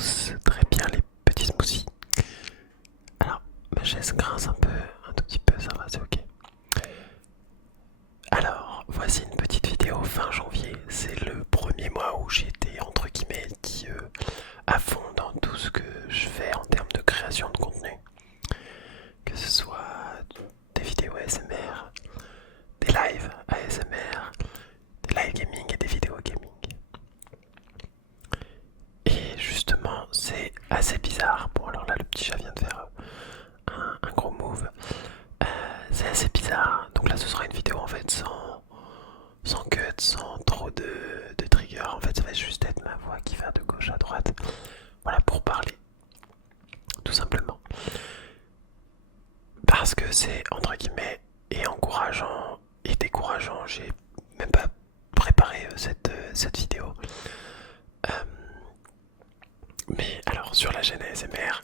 tous très bien les petits smoothies. Alors, ma chaise grince un tout petit peu, ça va, c'est ok. Alors, voici une petite vidéo fin janvier. C'est le premier mois où j'ai été entre guillemets dit à fond dans tout ce que je fais en termes de création de contenu. Que ce soit des vidéos ASMR, des lives ASMR, des live gaming et des vidéos gaming. Et justement, c'est assez bizarre. Bon, alors là, le petit chat vient de faire un gros move. C'est assez bizarre. Donc là, ce sera une vidéo en fait sans cut, sans trop de trigger. En fait, ça va juste être ma voix qui va de gauche à droite. Voilà, pour parler. Tout simplement. Parce que c'est entre guillemets et encourageant et décourageant. J'ai même pas préparé cette vidéo. Mais alors sur la chaîne ASMR,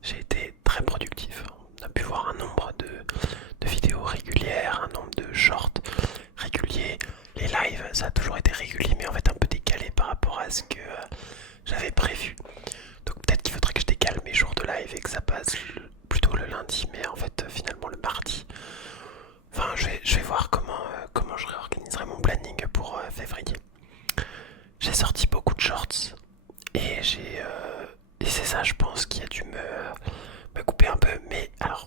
j'ai été très productif. On a pu voir un nombre de vidéos régulières, un nombre de shorts réguliers. Les lives, ça a toujours été régulier, mais en fait un peu décalé par rapport à ce que j'avais prévu. Donc peut-être qu'il faudrait que je décale mes jours de live et que ça passe plutôt le lundi, mais en fait finalement le mardi. Enfin, je vais voir comment je réorganiserai mon planning pour février. J'ai sorti beaucoup de shorts et et c'est ça, je pense, qui a dû me couper un peu. Mais alors,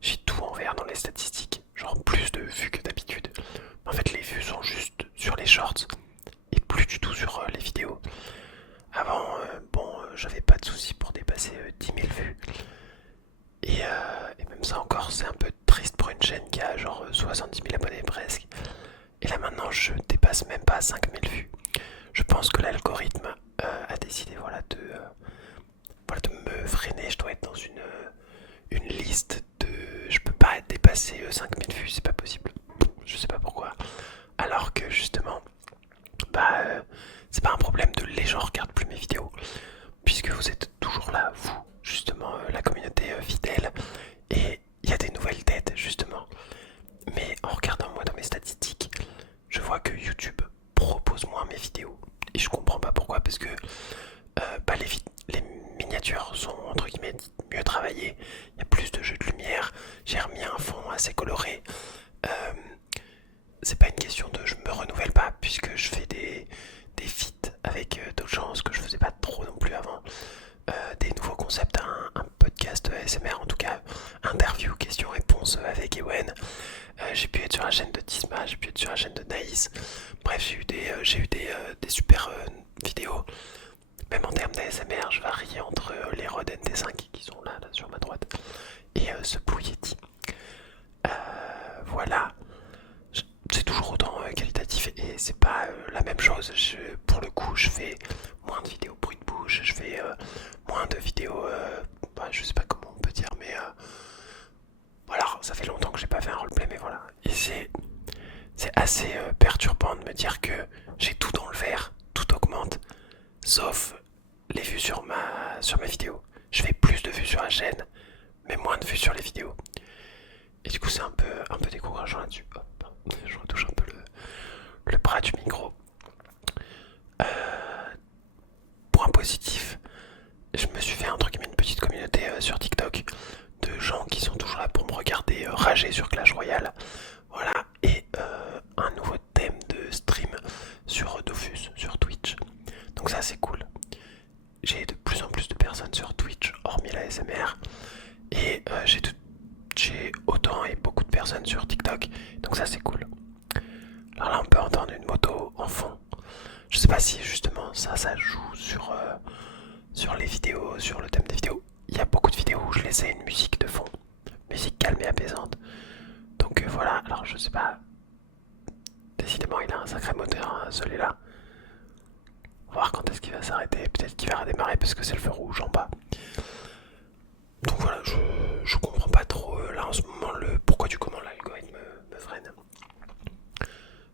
j'ai tout en vert dans les statistiques, genre plus de vues que d'habitude. En fait, les vues sont juste sur les shorts et plus du tout sur les vidéos. Avant, j'avais pas de soucis pour dépasser 10 000 vues. Et même ça encore, c'est un peu triste pour une chaîne qui a genre 70 000 abonnés presque. Et là maintenant, je dépasse même pas 5 000 vues. Je pense que l'algorithme a décidé voilà, de me freiner. Je dois être dans une liste de... Je peux pas dépasser 5000 vues, c'est pas possible. Je sais pas pourquoi. Alors que justement, c'est pas un problème de les gens regardent plus mes vidéos. Puisque vous êtes toujours là, vous, justement, la communauté fidèle. Et il y a des nouvelles têtes, justement. Mais en regardant moi dans mes statistiques, je vois que YouTube propose moins mes vidéos. Et je comprends pas pourquoi, parce que les miniatures sont entre guillemets mieux travaillées. Il y a plus de jeux de lumière. J'ai remis un fond assez coloré. C'est pas une question de je me renouvelle pas, puisque je fais des feats avec d'autres gens, ce que je faisais pas trop non plus avant. Des nouveaux concepts, un podcast ASMR en tout cas, interview, questions-réponses avec Ewen. J'ai pu être sur la chaîne de Tisma, j'ai pu être sur la chaîne de Naïs. Bref, j'ai eu des super vidéos. Même en termes d'ASMR, je varie entre les Rode NT5 qui sont là sur ma droite et ce Blue Yeti. Voilà, c'est toujours autant qualitatif et c'est pas la même chose. Pour le coup, je fais moins de vidéos bruit de bouche, je fais moins de vidéos, je sais pas comment on peut dire, mais voilà, ça fait longtemps que j'ai pas fait un roleplay, mais voilà. Et c'est assez perturbant de me dire que j'ai tout dans le vert, tout augmente, sauf les vues sur mes vidéos. Je fais plus de vues sur la chaîne, mais moins de vues sur les vidéos. Et du coup, c'est un peu décourageant là-dessus. Hop, je retouche un peu le bras du micro. Point positif, je me suis fait entre guillemets une petite communauté sur TikTok de gens qui sont toujours là pour me regarder rager sur Clash Royale. Voilà, et un nouveau thème de stream sur Dofus, sur Twitch. Donc ça c'est cool. J'ai de plus en plus de personnes sur Twitch, hormis la SMR. Et j'ai autant et beaucoup de personnes sur TikTok. Donc ça c'est cool. Alors là on peut entendre une moto en fond. Je sais pas si justement ça joue sur les vidéos, sur le thème des vidéos. Il y a beaucoup de vidéos où je laissais une musique de fond. Musique calme et apaisante. Donc voilà, alors je sais pas. Décidément il a un sacré moteur celui-là. On va voir quand est-ce qu'il va s'arrêter. Peut-être qu'il va redémarrer parce que c'est le feu rouge en bas. Donc voilà, je comprends pas trop là en ce moment le pourquoi du comment l'algorithme me freine.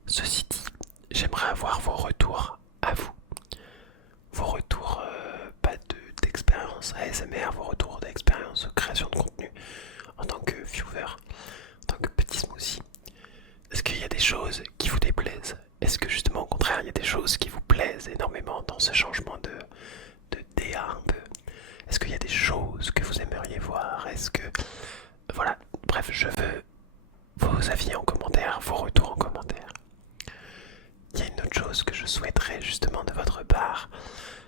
Ceci dit, j'aimerais avoir vos retours à vous. Vos retours d'expérience ASMR, vos retours d'expérience création de contenu en tant que viewer, en tant que petit smoothie. Est-ce qu'il y a des choses qui vous déplaisent? Est-ce que justement au contraire il y a des choses qui vous plaisent énormément dans ce changement de DA un peu je veux vos avis en commentaire, vos retours en commentaire. Il y a une autre chose que je souhaiterais justement de votre part,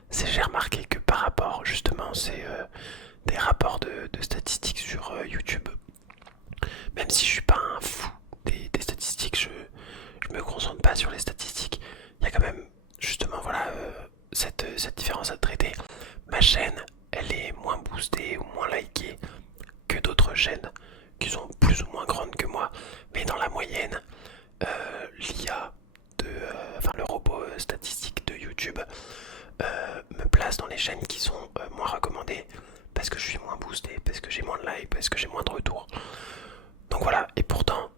c'est j'ai remarqué que par rapport justement c'est des rapports de statistiques sur YouTube, même si je suis pas un fou des statistiques, je me concentre pas sur les statistiques, il y a quand même justement voilà cette différence à traiter. Ma chaîne elle est moins boostée ou moins likée que d'autres chaînes qui sont plus ou moins grandes que moi, mais dans la moyenne, l'IA enfin le robot statistique de YouTube me place dans les chaînes qui sont moins recommandées parce que je suis moins boosté, parce que j'ai moins de likes, parce que j'ai moins de retours. Donc voilà, et pourtant,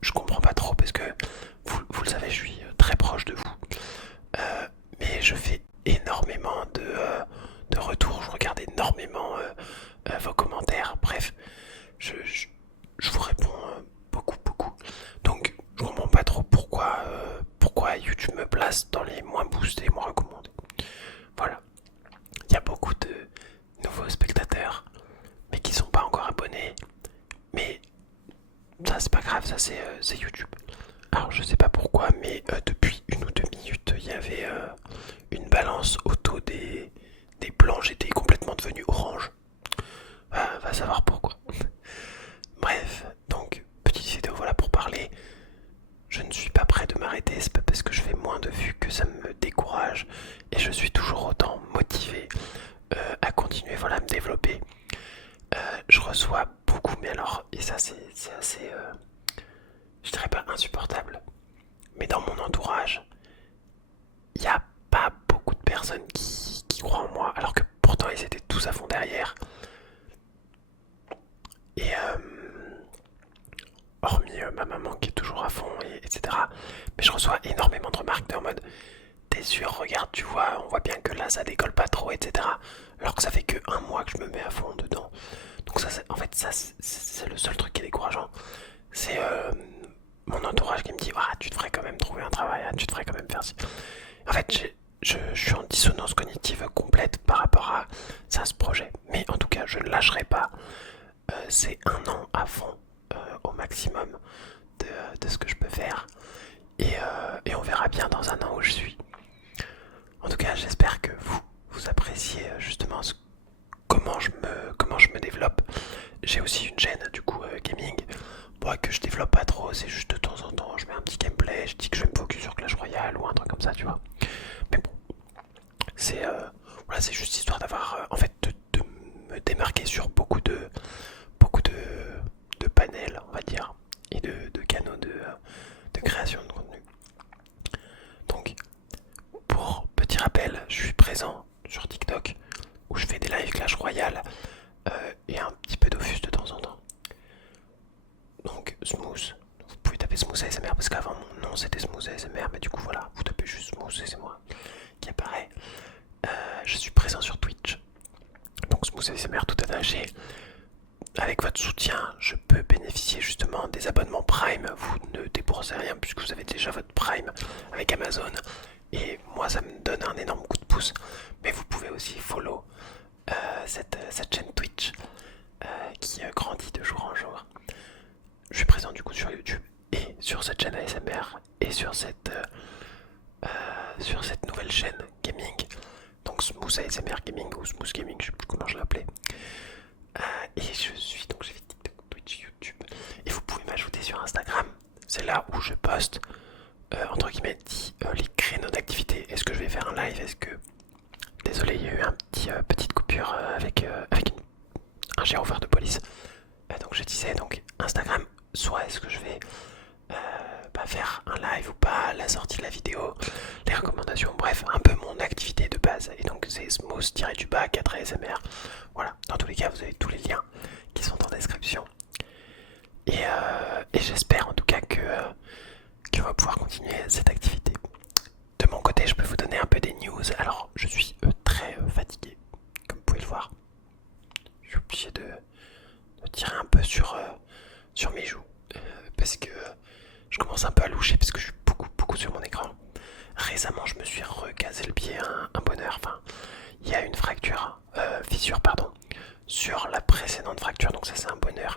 je comprends pas trop parce que vous le savez, je suis très proche de vous. Mais je fais énormément de retours, je regarde énormément vos commentaires, bref, je vous réponds beaucoup. Donc je comprends pas trop pourquoi YouTube me place dans les moins boostés, moins recommandés. Voilà, il y a beaucoup de nouveaux spectateurs, mais qui sont pas encore abonnés. Mais ça c'est pas grave, ça c'est YouTube. Alors je sais pas pourquoi, mais depuis 1 ou 2 minutes, il y avait une balance auto des blancs, j'étais complètement devenu orange. Va savoir pourquoi. Bref, donc petite vidéo voilà pour parler. Je ne suis pas prêt de m'arrêter, c'est pas parce que je fais moins de vues que ça me décourage et je suis toujours autant motivé à continuer voilà à me développer. Je reçois beaucoup, mais alors, et ça c'est assez, je dirais pas insupportable, mais dans mon entourage, il n'y a pas beaucoup de personnes qui croient en moi, alors que pourtant ils étaient tous à fond derrière. Et hormis ma maman qui est toujours à fond, etc. Mais je reçois énormément de remarques en mode t'es sûr, regarde, tu vois, on voit bien que là ça décolle pas trop, etc. Alors que ça fait que 1 mois que je me mets à fond dedans. Donc ça, en fait, ça c'est le seul truc qui est décourageant. C'est mon entourage qui me dit ah, tu devrais quand même trouver un travail, ah, tu devrais quand même faire ci. En fait, je suis en dissonance cognitive complète par rapport à ça, ce projet. Mais en tout cas, je ne lâcherai pas. C'est 1 an à fond au maximum de ce que je peux faire. Et on verra bien dans 1 an où je suis. En tout cas, j'espère que vous appréciez justement comment je me développe. J'ai aussi une chaîne du coup gaming. Bon, que je développe pas trop, c'est juste de temps en temps, je mets un petit gameplay, je dis que je vais me focus sur Clash Royale ou un truc comme ça, tu vois. Mais bon, c'est voilà, c'est juste histoire d'avoir en fait de me démarquer sur beaucoup de panels, on va dire, et de canaux de création de contenu. Donc, pour petit rappel, je suis présent sur TikTok où je fais des lives Clash Royale et un petit peu d'Ofus de temps en temps. Donc Smooth, vous pouvez taper Smooth ASMR parce qu'avant mon nom c'était Smooth ASMR, mais du coup voilà, vous tapez juste Smooth et c'est moi qui apparaît. Je suis présent sur Twitch, donc Smooth ASMR tout attaché. Avec votre soutien, je peux bénéficier justement des abonnements Prime. Vous ne déboursez rien puisque vous avez déjà votre Prime avec Amazon. Et moi, ça me donne un énorme coup de pouce. Mais vous pouvez aussi follow cette chaîne Twitch qui grandit de jour en jour. Je suis présent du coup sur YouTube et sur cette chaîne ASMR et sur cette nouvelle chaîne gaming. Donc Smooth ASMR Gaming ou Smooth Gaming, je sais plus comment je l'appelais. Et j'ai fait TikTok, Twitch, YouTube. Et vous pouvez m'ajouter sur Instagram. C'est là où je poste, entre guillemets, les créneaux d'activité. Est-ce que je vais faire un live? Est-ce que... Désolé, il y a eu une petite coupure avec un gyrophare de police. Donc je disais, donc Instagram, soit est-ce que je vais faire un live ou pas, la sortie de la vidéo, les recommandations, bref, un peu mon activité de base. Et donc c'est smooth-du-bas 4ASMR. Voilà, dans tous les cas, vous avez tous les liens qui sont en description. Et j'espère en tout cas qu'on va pouvoir continuer cette activité. De mon côté, je peux vous donner un peu des news. Alors, je suis très fatigué, comme vous pouvez le voir. Je suis obligé de tirer un peu sur mes joues. Parce que je commence un peu à loucher, parce que je suis beaucoup sur mon écran. Récemment, je me suis recasé le pied, un bonheur. Enfin, il y a une fissure, sur la précédente fracture, donc ça c'est un bonheur.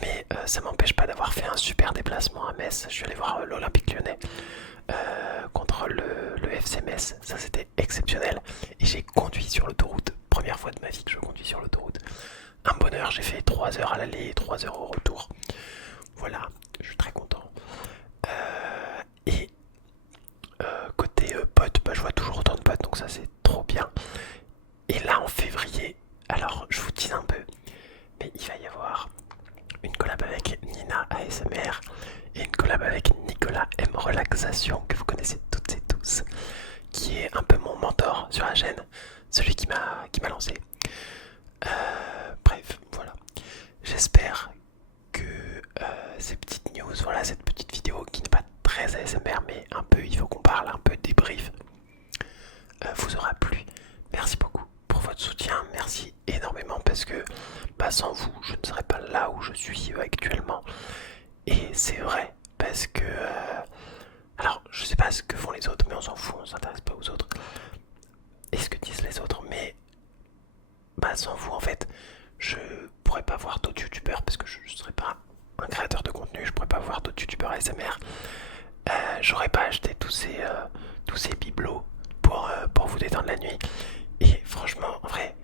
Mais ça m'empêche pas d'avoir fait un super déplacement à Metz. Je suis allé voir l'Olympique Lyonnais contre le FC Metz. Ça c'était exceptionnel. Et j'ai conduit sur l'autoroute. Première fois de ma vie que je conduis sur l'autoroute. Un bonheur, j'ai fait 3 heures à l'aller et 3 heures au retour. Voilà, je suis très content. Et côté potes, bah, je vois toujours autant de potes, donc ça c'est trop bien. Et là en février, alors je vous dis un peu, mais il va y avoir une collab avec Nina ASMR et une collab avec Nicolas M Relaxation, que vous connaissez toutes et tous, qui est un peu mon mentor sur la chaîne, celui qui m'a lancé. Bref, voilà. J'espère que ces petites news, voilà, cette petite vidéo qui n'est pas très ASMR, mais un peu, il faut qu'on parle, un peu débrief, vous aura plu. Merci beaucoup pour votre soutien, merci énormément parce que bah, sans vous, je ne serais pas là où je suis actuellement. Et c'est vrai parce que alors je sais pas ce que font les autres, mais on s'en fout, on s'intéresse pas aux autres et ce que disent les autres, mais bah sans vous en fait, je pourrais pas voir d'autres youtubeurs parce que je serais pas un créateur de contenu, je pourrais pas voir d'autres youtubeurs ASMR. J'aurais pas acheté tous ces bibelots pour vous détendre la nuit. Et franchement, en vrai,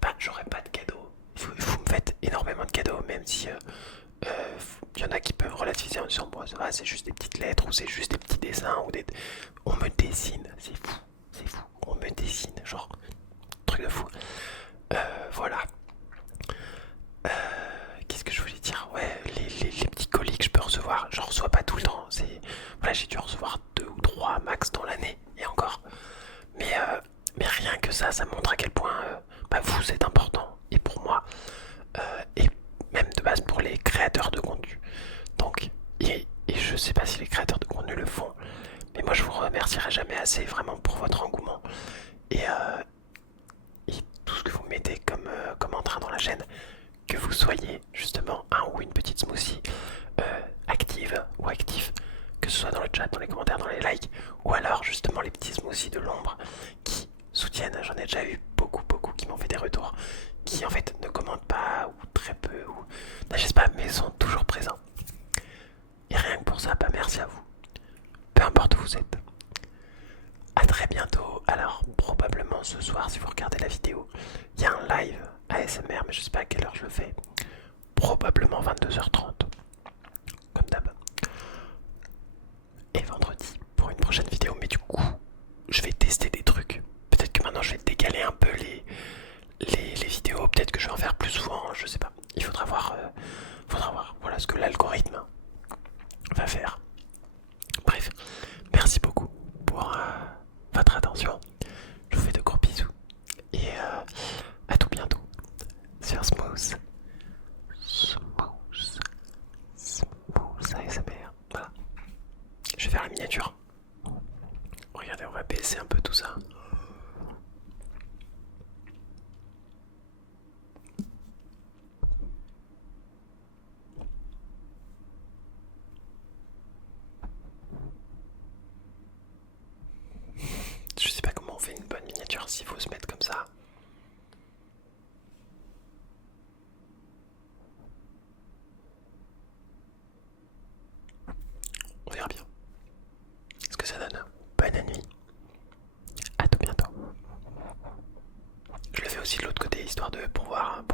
bah, j'aurais pas de cadeaux. Vous me faites énormément de cadeaux, même si y en a qui peuvent relativiser en disant bon, ça va, c'est juste des petites lettres ou c'est juste des petits dessins ou des. On me dessine, c'est fou, c'est fou. On me dessine, genre truc de fou. Voilà. Qu'est-ce que je voulais dire? Ouais, les petits colis que je peux recevoir, j'en reçois pas tout le temps. Voilà, j'ai dû en recevoir 2 ou 3 max dans l'année, et encore. Mais rien que ça montre à quel point bah, vous êtes important, et pour moi, et même de base pour les créateurs de contenu. Donc, et je sais pas si les créateurs de contenu le font, mais moi je vous remercierai jamais assez vraiment pour votre engouement. Et, tout ce que vous mettez comme entrain dans la chaîne, que vous soyez justement un ou une petite smoothie active ou actif, que ce soit dans le chat, dans les commentaires, dans les likes, ou alors justement les petits smoothies de l'ombre qui soutiennent. J'en ai déjà eu beaucoup qui m'ont fait des retours, qui en fait ne commentent pas ou très peu ou n'agissent pas, mais sont toujours présents. Et rien que pour ça, bah merci à vous. Peu importe où vous êtes. A très bientôt. Alors probablement ce soir, si vous regardez la vidéo, il y a un live ASMR, mais je sais pas à quelle heure je le fais. Probablement 22h30, comme d'hab. Et vendredi pour une prochaine vidéo, mais du coup, je vais tester des trucs. Peut-être que maintenant je vais décaler un peu les vidéos, peut-être que je vais en faire plus souvent, je sais pas. Il faudra voir, voilà ce que l'algorithme va faire. Bref, merci beaucoup pour votre attention. Je vous fais de gros bisous et à tout bientôt sur Smooth ASMR. Voilà. Je vais faire la miniature. Regardez, on va baisser un peu tout ça. Je sais pas comment on fait une bonne miniature s'il faut se mettre comme ça. On verra bien ce que ça donne. Bonne nuit. À tout bientôt. Je le fais aussi de l'autre côté histoire de pouvoir